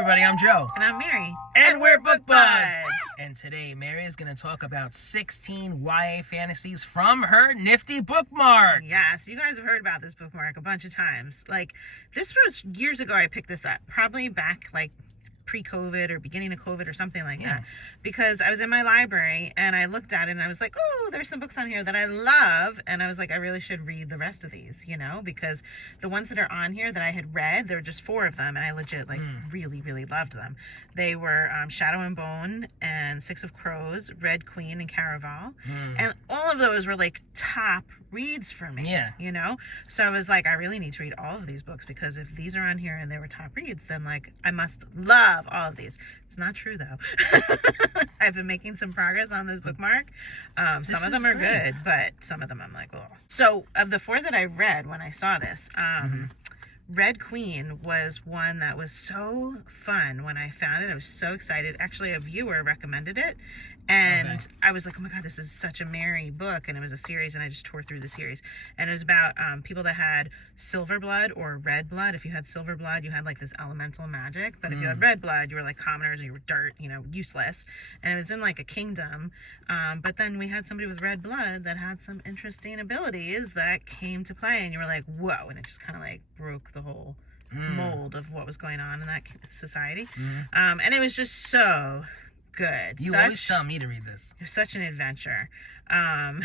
everybody, I'm Joe. And I'm Mary. And we're Book Buds. And today, Mary is going to talk about 16 YA fantasies from her nifty bookmark. Yes, you guys have heard about this bookmark a bunch of times. Like, this was years ago I picked this up. Probably back, like, pre-COVID or beginning of COVID or something like that. Because I was in my library and I looked at it and I was like, oh, there's some books on here that I love. And I was like, I really should read the rest of these, you know, because the ones that are on here that I had read, there were just 4 of them. And I legit, like, really, really loved them. They were Shadow and Bone and Six of Crows, Red Queen, and Caraval. And all of those were, like, top reads for me, you know? So I was like, I really need to read all of these books because if these are on here and they were top reads, then, like, I must love all of these. It's not true, though. I've been making some progress on this bookmark. Some of them are good, but some of them I'm like, oh. So of the 4 that I read when I saw this, Red Queen was one that was so fun when I found it. I was so excited. Actually, a viewer recommended it. And I was like, oh my God, this is such a Mary book. And it was a series, and I just tore through the series. And it was about people that had silver blood or red blood. If you had silver blood, you had like this elemental magic. But if you had red blood, you were like commoners, or you were dirt, you know, useless. And it was in like a kingdom. But then we had somebody with red blood that had some interesting abilities that came to play. And you were like, whoa. And it just kind of like broke the whole mold of what was going on in that society. And it was just so good. You always tell me to read this. It was such an adventure. And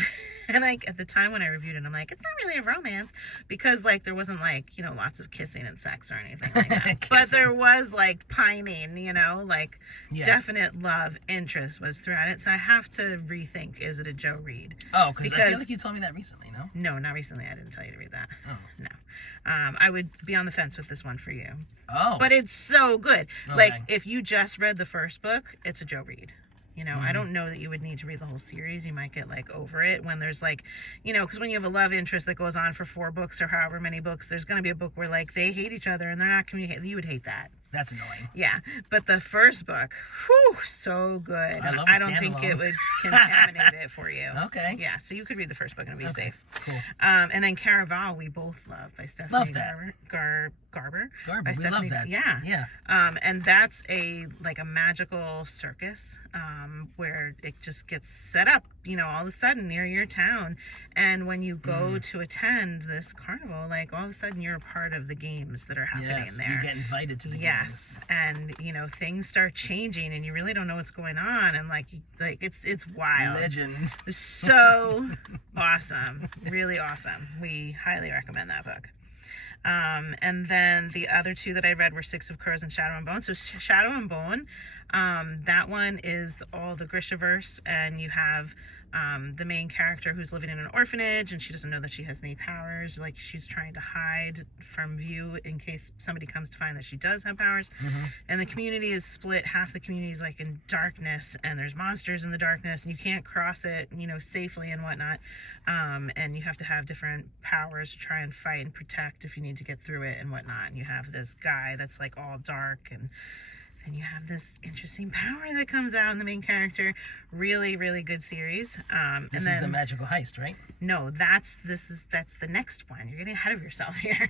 like at the time when I reviewed it, I'm like, it's not really a romance because like there wasn't like, you know, lots of kissing and sex or anything like that. But there was like pining, you know, like definite love interest was throughout it. So I have to rethink, is it a Joe read? Oh, because I feel like you told me that recently, no? No, not recently. I didn't tell you to read that. Oh. No. I would be on the fence with this one for you. Oh. But it's so good. Okay. Like, if you just read the first book, it's a Joe read. You know, I don't know that you would need to read the whole series. You might get, like, over it when there's, like, you know, because when you have a love interest that goes on for 4 books or however many books, there's going to be a book where, like, they hate each other and they're not communicating. You would hate that. That's annoying. Yeah. But the first book, whew, so good. I don't think it would contaminate it for you. Okay. Yeah, so you could read the first book and it'd be safe. Cool. And then Caraval, we both love by Stephanie Love that. Garber. Garber, we love that. Yeah. Yeah. And that's a magical circus where it just gets set up, you know, all of a sudden near your town. And when you go to attend this carnival, like all of a sudden you're a part of the games that are happening there. You get invited to the games. And you know, things start changing and you really don't know what's going on. And like it's wild. Legend. So awesome. Really awesome. We highly recommend that book. And then the other 2 that I read were Six of Crows and Shadow and Bone. So Shadow and Bone, that one is all the Grishaverse, and you have the main character who's living in an orphanage, and she doesn't know that she has any powers. Like, she's trying to hide from view in case somebody comes to find that she does have powers. And the community is split. Half the community is like in darkness, and there's monsters in the darkness, and you can't cross it, you know, safely and whatnot. And you have to have different powers to try and fight and protect if you need to get through it and whatnot. And you have this guy that's like all dark, and then you have this interesting power that comes out in the main character. Really, really good series. This is the magical heist, right? No, that's the next one. You're getting ahead of yourself here.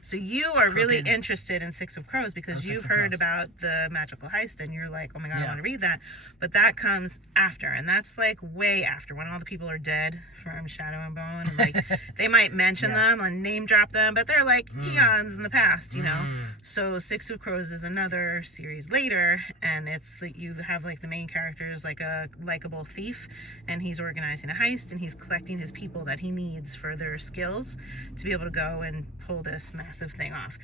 So you are really interested in Six of Crows because you've heard about the magical heist and you're like, oh my God, I want to read that. But that comes after, and that's like way after when all the people are dead from Shadow and Bone. And like they might mention them and name drop them, but they're like eons in the past, you know? So Six of Crows is another series later, and it's that you have like the main character is like a likable thief, and he's organizing a heist, and he's collecting his people that he needs for their skills to be able to go and pull this massive thing off.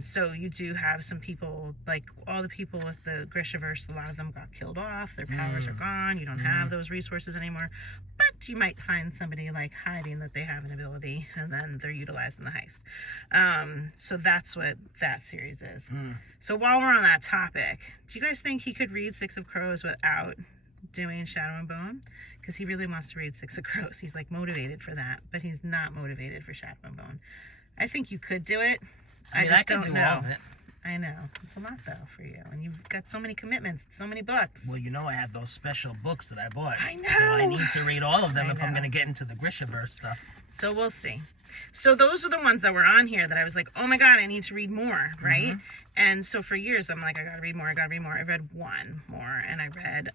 So you do have some people, like all the people with the Grishaverse, a lot of them got killed off, their powers are gone, you don't have those resources anymore, but you might find somebody like hiding that they have an ability, and then they're utilized in the heist. So that's what that series is. So while we're on that topic, do you guys think he could read Six of Crows without doing Shadow and Bone? Because he really wants to read Six of Crows. He's like motivated for that, but he's not motivated for Shadow and Bone. I think you could do it. I just don't know. All of it. I know. It's a lot, though, for you. And you've got so many commitments, so many books. Well, I have those special books that I bought. I know. So I need to read all of them if I'm going to get into the Grishaverse stuff. So we'll see. So those are the ones that were on here that I was like, oh my God, I need to read more, right? Mm-hmm. And so for years, I'm like, I got to read more. I read one more, and I read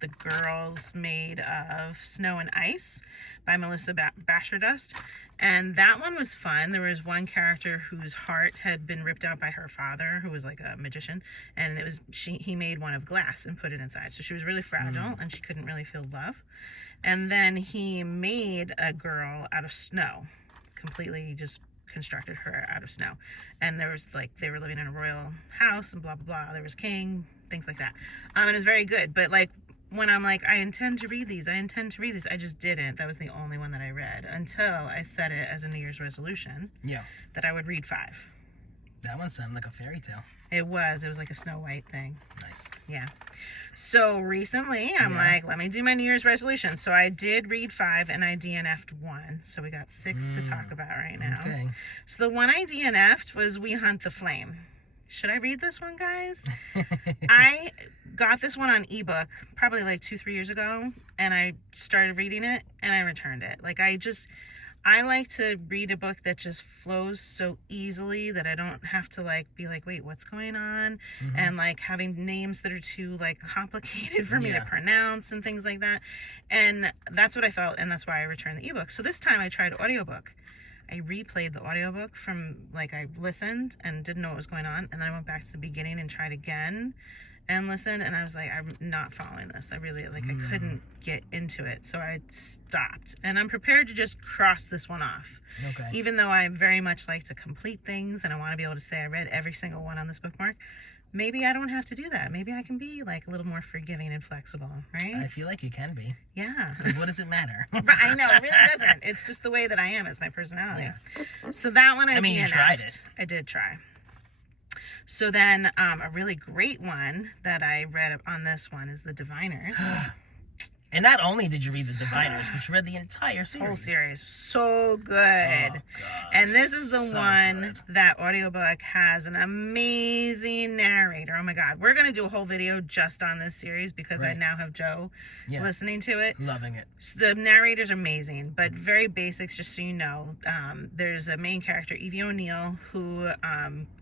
The Girls Made of Snow and Ice by Melissa Basherdust. And that one was fun. There was one character whose heart had been ripped out by her father, who was like a magician, and he made one of glass and put it inside. So she was really fragile and she couldn't really feel love. And then he made a girl out of snow, completely just constructed her out of snow. And there was they were living in a royal house and blah, blah, blah. There was king, things like that. And it was very good. But when I'm like, I intend to read these, I just didn't. That was the only one that I read until I set it as a New Year's resolution. Yeah. That I would read 5. That one sounded like a fairy tale. It was like a Snow White thing. Nice. Yeah. So recently, I'm like, let me do my New Year's resolution. So I did read 5 and I DNF'd 1. So we got 6 to talk about right now. Okay. So the one I DNF'd was We Hunt the Flame. Should I read this one, guys? I got this one on ebook probably 2-3 years ago, and I started reading it and I returned it. I like to read a book that just flows so easily that I don't have to be wait, what's going on? Mm-hmm. And having names that are too complicated for me to pronounce and things like that. And that's what I felt, and that's why I returned the ebook. So this time I tried audiobook. I replayed the audiobook from I listened and didn't know what was going on, and then I went back to the beginning and tried again and listened, and I was like, I'm not following this. I really I couldn't get into it, so I stopped. And I'm prepared to just cross this one off. Okay. Even though I very much like to complete things and I want to be able to say I read every single one on this bookmark, maybe I don't have to do that. Maybe I can be a little more forgiving and flexible, right? I feel like you can be. Yeah. What does it matter? I know, it really doesn't. It's just the way that I am. It's my personality. Yeah. So that one I mean, you tried it. I did try. So then a really great one that I read on this one is The Diviners. And not only did you read The Diviners, but you read the entire series. Whole series. So good. Oh, God. And this is the one that audiobook has an amazing narrator. Oh my God. We're going to do a whole video just on this series because I now have Joe listening to it. Loving it. So the narrator's amazing, but very basics, just so you know. There's a main character, Evie O'Neill, who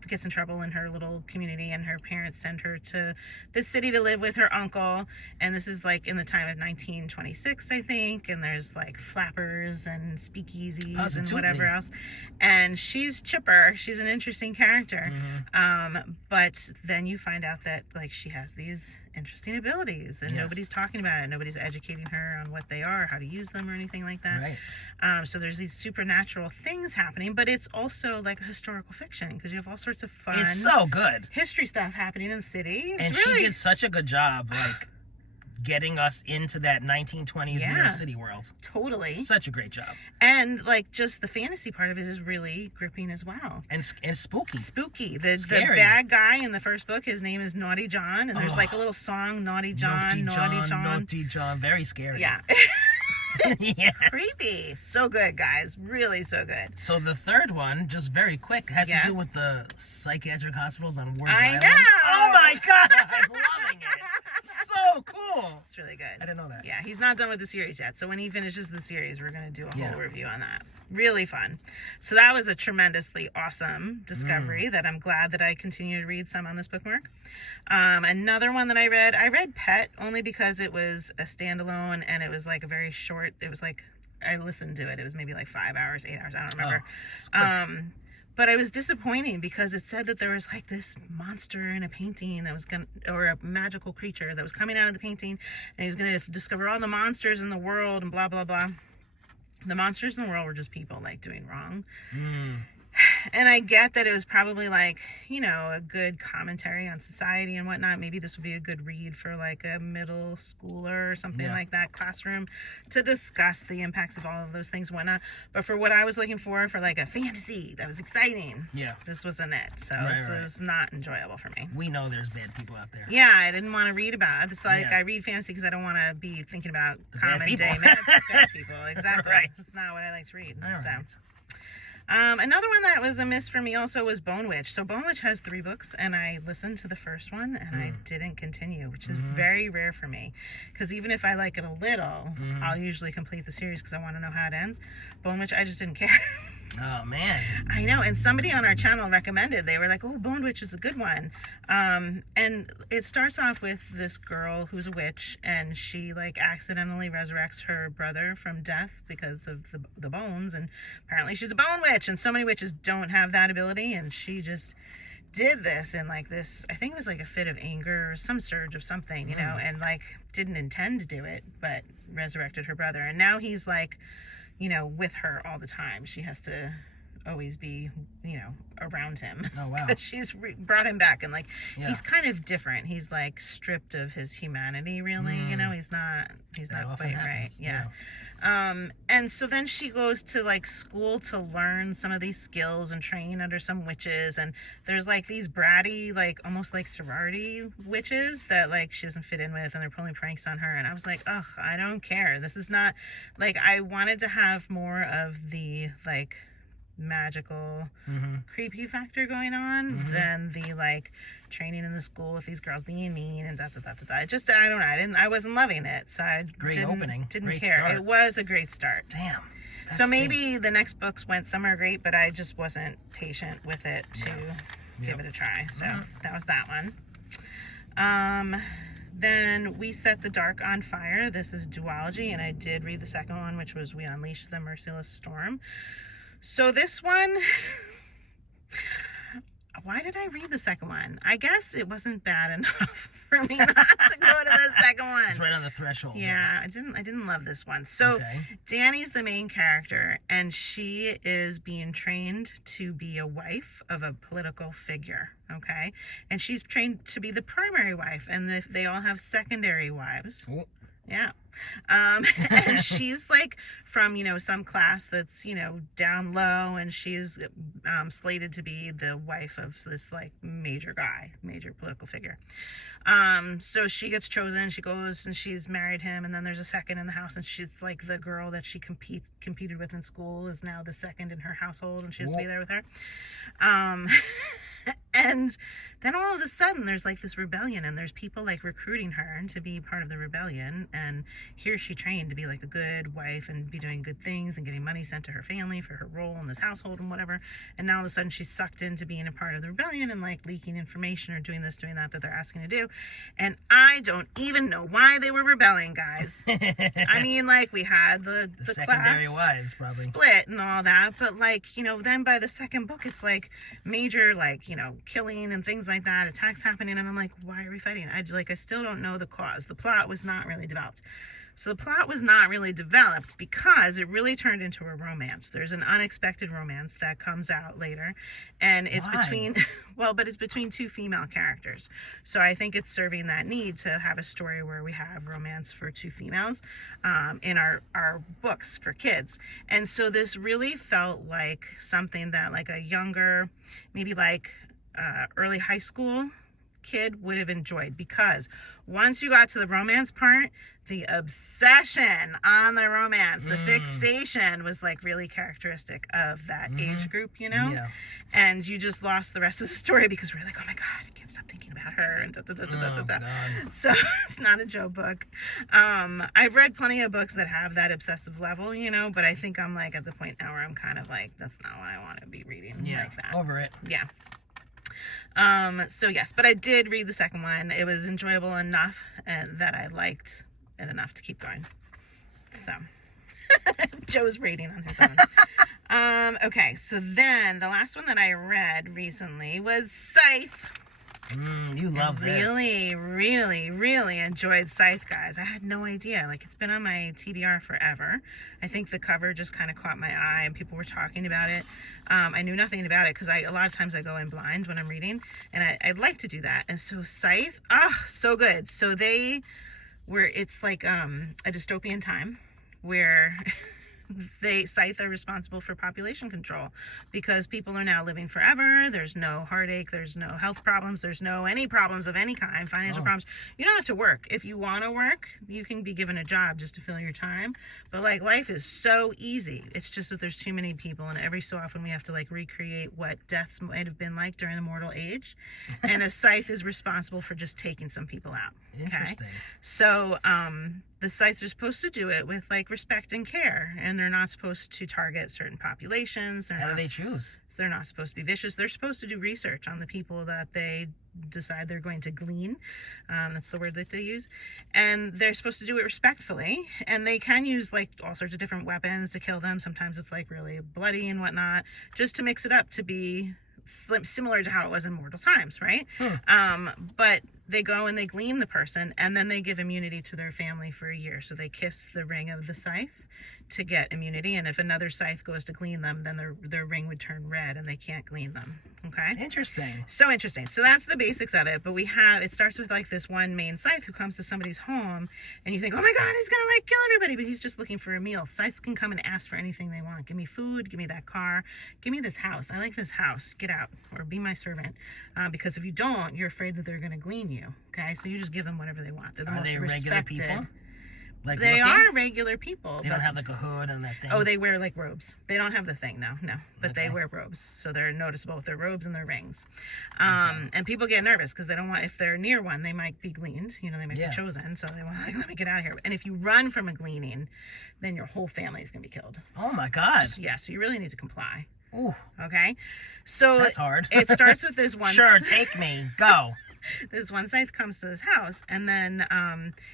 gets in trouble in her little community, and her parents send her to the city to live with her uncle. And this is in the time of 1926, I think, and there's flappers and speakeasies and whatever else, and she's chipper. She's an interesting character. Mm-hmm. But then you find out that she has these interesting abilities, and nobody's talking about it. Nobody's educating her on what they are, how to use them, or anything like that. Right. So there's these supernatural things happening, but it's also a historical fiction because you have all sorts of fun. It's so good. History stuff happening in the city. And she did such a good job, getting us into that 1920s New York City world. Totally. Such a great job. And just the fantasy part of it is really gripping as well. And spooky. Spooky. The bad guy in the first book, his name is Naughty John, and there's a little song, Naughty John, Naughty John. Naughty John. Very scary. Yeah. Yes. Creepy. So good, guys. Really so good. So the third one, just very quick, has to do with the psychiatric hospitals on Ward's Island. I know! Oh my God! I'm loving it. So cool. It's really good. I didn't know that. Yeah, he's not done with the series yet. So when he finishes the series, we're going to do a whole review on that. Really fun. So that was a tremendously awesome discovery that I'm glad that I continue to read some on this bookmark. Another one that I read Pet only because it was a standalone and it was a very short, it was I listened to it. It was maybe 5 hours, 8 hours. I don't remember. But I was disappointing because it said that there was this monster in a painting that was or a magical creature that was coming out of the painting, and he was going to discover all the monsters in the world and blah, blah, blah. The monsters in the world were just people doing wrong. And I get that it was probably a good commentary on society and whatnot. Maybe this would be a good read for a middle schooler or something like that, classroom, to discuss the impacts of all of those things and whatnot. But for what I was looking for a fantasy that was exciting, this wasn't it. So this was not enjoyable for me. We know there's bad people out there. Yeah, I didn't want to read about it. It's I read fantasy because I don't want to be thinking about common day bad people. Exactly. Right. It's not what I like to read. All right. Another one that was a miss for me also was Bone Witch. So Bone Witch has 3 books, and I listened to the first one, and I didn't continue, which is very rare for me. Because even if I like it a little, I'll usually complete the series because I want to know how it ends. Bone Witch, I just didn't care. Oh, man. I know, and somebody on our channel recommended. They were like, oh, Bone Witch is a good one. And it starts off with this girl who's a witch, and she, like, accidentally resurrects her brother from death because of the bones, and apparently she's a bone witch, and so many witches don't have that ability, and she just did this in, like, this, I think it was, like, a fit of anger or some surge of something, you know, and, like, didn't intend to do it, but resurrected her brother. And now he's, like, you know, with her all the time. She has to always be, you know, around him. Oh, wow. She's brought him back, and, like, he's kind of different. He's, like, stripped of his humanity, really. You know, he's not quite right. Yeah. And so then she goes to, like, school to learn some of these skills and train under some witches, and there's, like, these bratty, like, almost like sorority witches that, like, she doesn't fit in with, and they're pulling pranks on her, and I was like, ugh, I don't care. This is not, like, I wanted to have more of the, like, magical creepy factor going on than the, like, training in the school with these girls being mean and just, I don't know, I wasn't loving it, so I didn't Great care. start. It was a great start. Damn. So maybe the next books went somewhere great, but I just wasn't patient with it to give it a try. So that was that one. Then We Set the Dark on Fire. This is duology, and I did read the second one, which was We Unleash the Merciless Storm. So this one, why did I read the second one? I guess it wasn't bad enough for me not to go to the second one. It's right on the threshold. Yeah, I didn't love this one. So Danny's the main character, and she is being trained to be a wife of a political figure. Okay, and she's trained to be the primary wife, and they all have secondary wives. Oh. Yeah. And she's, like, from, you know, some class that's, you know, down low, and she's slated to be the wife of this, like, major political figure. So she gets chosen, she goes and she's married him, and then there's a second in the house, and she's, like, the girl that she competed with in school is now the second in her household, and she has to be there with her. And then all of a sudden there's, like, this rebellion, and there's people, like, recruiting her to be part of the rebellion, and here she trained to be, like, a good wife and be doing good things and getting money sent to her family for her role in this household and whatever, and now all of a sudden she's sucked into being a part of the rebellion and, like, leaking information or doing this, doing that they're asking to do, and I don't even know why they were rebelling, guys. I mean, like, we had the secondary class wives probably split and all that, but, like, you know, then by the second book it's, like, major, like, you know, killing and things like that, attacks happening, and I'm like, why are we fighting? I still don't know the cause. The plot was not really developed. So the plot was not really developed because it really turned into a romance. There's an unexpected romance that comes out later, and it's between it's between 2 female characters. So I think it's serving that need to have a story where we have romance for 2 females in our books for kids. And so this really felt like something that, like, a younger, maybe, like, early high school kid would have enjoyed, because once you got to the romance part, the obsession on the romance, the fixation was, like, really characteristic of that age group, you know? Yeah. And you just lost the rest of the story because we're like, oh my God, I can't stop thinking about her, and So it's not a Joe book. I've read plenty of books that have that obsessive level, you know, but I think I'm, like, at the point now where I'm kind of like, that's not what I want to be reading like that. Over it. Yeah. So yes, but I did read the second one. It was enjoyable enough that I liked it enough to keep going. So Joe's rating on his own. Okay, so then the last one that I read recently was Scythe. You love this. Really enjoyed Scythe, guys. I had no idea. Like, it's been on my TBR forever. I think the cover just kind of caught my eye, and people were talking about it. I knew nothing about it because a lot of times I go in blind when I'm reading, and I'd like to do that. And so Scythe, so good. So it's like a dystopian time where Scythe are responsible for population control because people are now living forever. There's no heartache. There's no health problems. There's no any problems of any kind, financial problems. You don't have to work. If you want to work, you can be given a job just to fill your time. But like life is so easy. It's just that there's too many people, and every so often we have to like recreate what deaths might have been like during the mortal age. And a Scythe is responsible for just taking some people out. Interesting. Okay? So, the Scythes are supposed to do it with like respect and care, and they're not supposed to target certain populations. How do they choose? They're not supposed to be vicious. They're supposed to do research on the people that they decide they're going to glean. That's the word that they use. And they're supposed to do it respectfully. And they can use like all sorts of different weapons to kill them. Sometimes it's like really bloody and whatnot, just to mix it up to be similar to how it was in mortal times, right? But they go and they glean the person, and then they give immunity to their family for a year. So they kiss the ring of the Scythe to get immunity, and if another Scythe goes to glean them, then their ring would turn red and they can't glean them. Okay? Interesting. So interesting. So that's the basics of it. But it starts with like this one main Scythe who comes to somebody's home, and you think, oh my God, he's gonna like kill everybody, but he's just looking for a meal. Scythes can come and ask for anything they want. Give me food, give me that car, give me this house. I like this house. Get out, or be my servant. Because if you don't, you're afraid that they're gonna glean you. Okay? So you just give them whatever they want. They're the most respected. Regular people? Like they are regular people. They don't have like a hood and that thing. Oh, they wear like robes. They don't have the thing, no. But they wear robes, so they're noticeable with their robes and their rings. And people get nervous because they don't want, if they're near one, they might be gleaned. You know, they might be chosen, so they want like, let me get out of here. And if you run from a gleaning, then your whole family is gonna be killed. Oh my God. Yeah, so you really need to comply. Ooh. Okay. So that's hard. It starts with this one. Sure, take me. Go. This one Scythe comes to his house, and then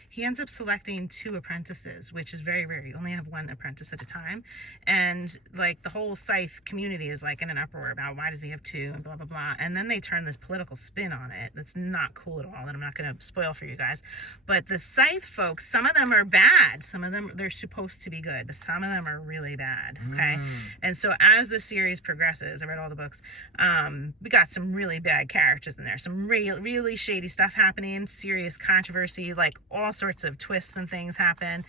he ends up selecting 2 apprentices, which is very rare. You only have 1 apprentice at a time. And like the whole Scythe community is like in an uproar about why does he have 2 and blah, blah, blah. And then they turn this political spin on it that's not cool at all, that I'm not going to spoil for you guys. But the Scythe folks, some of them are bad. Some of them, they're supposed to be good, but some of them are really bad. Okay. And so as the series progresses, I read all the books, we got some really bad characters in there, some really shady stuff happening, serious controversy, like all sorts of twists and things happen.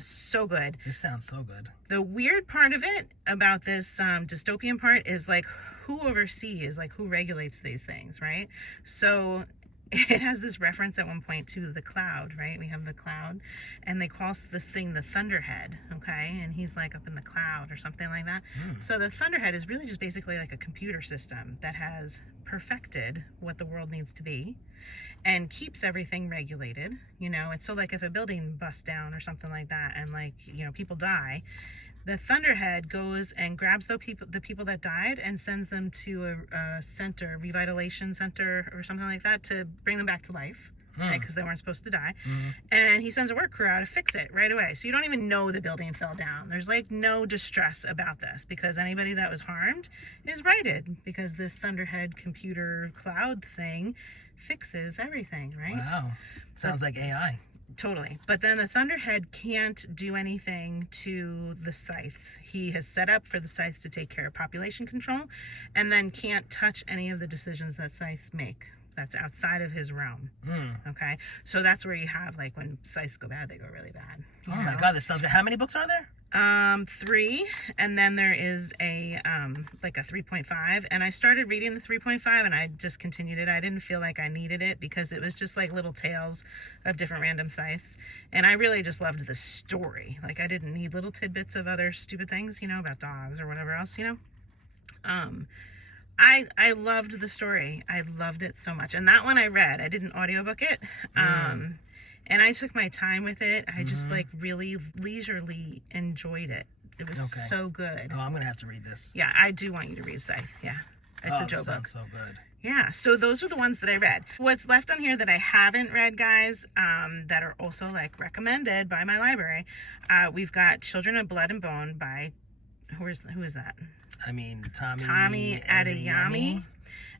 So good. This sounds so good. The weird part of it about this dystopian part is like who oversees, like who regulates these things, right? So it has this reference at one point to the cloud, right? We have the cloud, and they call this thing the Thunderhead, okay? And he's like up in the cloud or something like that. So the Thunderhead is really just basically like a computer system that has perfected what the world needs to be and keeps everything regulated, you know? And so like if a building busts down or something like that and like, you know, people die, the Thunderhead goes and grabs the people that died and sends them to a center, revitalization center or something like that, to bring them back to life, right? Because they weren't supposed to die. And he sends a work crew out to fix it right away. So you don't even know the building fell down. There's like no distress about this because anybody that was harmed is righted because this Thunderhead computer cloud thing fixes everything, right? Wow. Sounds like AI. Totally. But then the Thunderhead can't do anything to the Scythes. He has set up for the Scythes to take care of population control and then can't touch any of the decisions that Scythes make. That's outside of his realm. Okay? So that's where you have, like, when Scythes go bad, they go really bad. Oh my God, this sounds good. How many books are there? 3, and then there is a like a 3.5, and I started reading the 3.5 and I discontinued it. I didn't feel like I needed it because it was just like little tales of different random Scythes, and I really just loved the story. Like I didn't need little tidbits of other stupid things, you know, about dogs or whatever else, you know. I loved the story. I loved it so much, and that one I read. I didn't audiobook it. And I took my time with it. I just like really leisurely enjoyed it. It was so good. Oh, I'm going to have to read this. Yeah, I do want you to read Scythe. Yeah. It's a Joe book. Sounds so good. Yeah, so those are the ones that I read. What's left on here that I haven't read, guys, that are also like recommended by my library, we've got Children of Blood and Bone by, who is that? I mean, Tommy Adeyemi.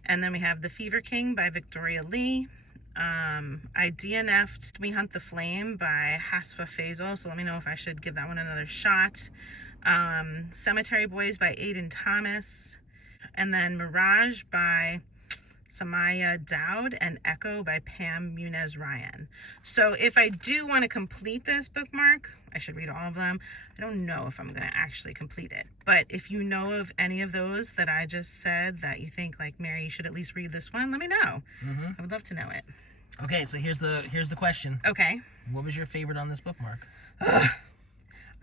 And then we have The Fever King by Victoria Lee. I DNF'd We Hunt the Flame by Hasfa Faisal, so let me know if I should give that one another shot. Cemetery Boys by Aidan Thomas. And then Mirage by Samaya Dowd, and Echo by Pam Munez Ryan. So if I do want to complete this bookmark, I should read all of them. I don't know if I'm going to actually complete it. But if you know of any of those that I just said that you think, like, Mary, you should at least read this one, let me know. I would love to know it. Okay, so here's the question. Okay. What was your favorite on this bookmark?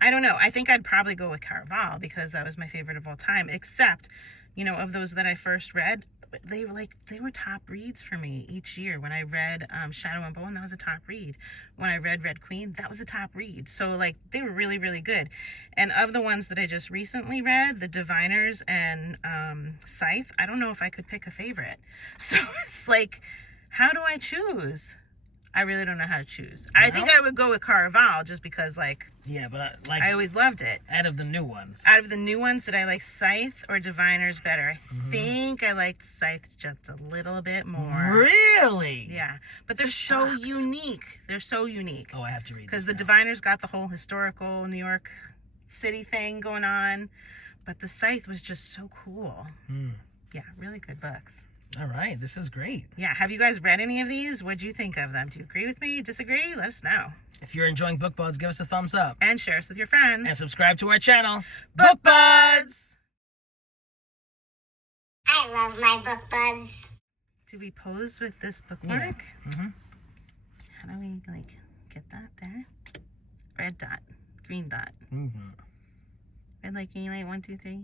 I don't know. I think I'd probably go with Caraval because that was my favorite of all time. Except, you know, of those that I first read, they were top reads for me each year. When I read Shadow and Bone, that was a top read. When I read Red Queen, that was a top read. So, like, they were really, really good. And of the ones that I just recently read, the Diviners and Scythe, I don't know if I could pick a favorite. So it's like, how do I choose? I really don't know how to choose. I think I would go with Caraval just because, like... Yeah, but I always loved it. Out of the new ones. Out of the new ones, did I like Scythe or Diviners better? I think I liked Scythe just a little bit more. Really? Yeah. But they're so unique. They're so unique. Oh, I have to read this because the now. Diviners got the whole historical New York City thing going on. But the Scythe was just so cool. Yeah, really good books. All right, this is great. Yeah, have you guys read any of these? What'd you think of them? Do you agree with me? Disagree? Let us know. If you're enjoying Book Buds, give us a thumbs up. And share us with your friends. And subscribe to our channel, Book Buds! I love my book buds. Do we pose with this bookmark? Yeah. How do we, like, get that there? Red dot, green dot. Red light, green light, 1, 2, 3.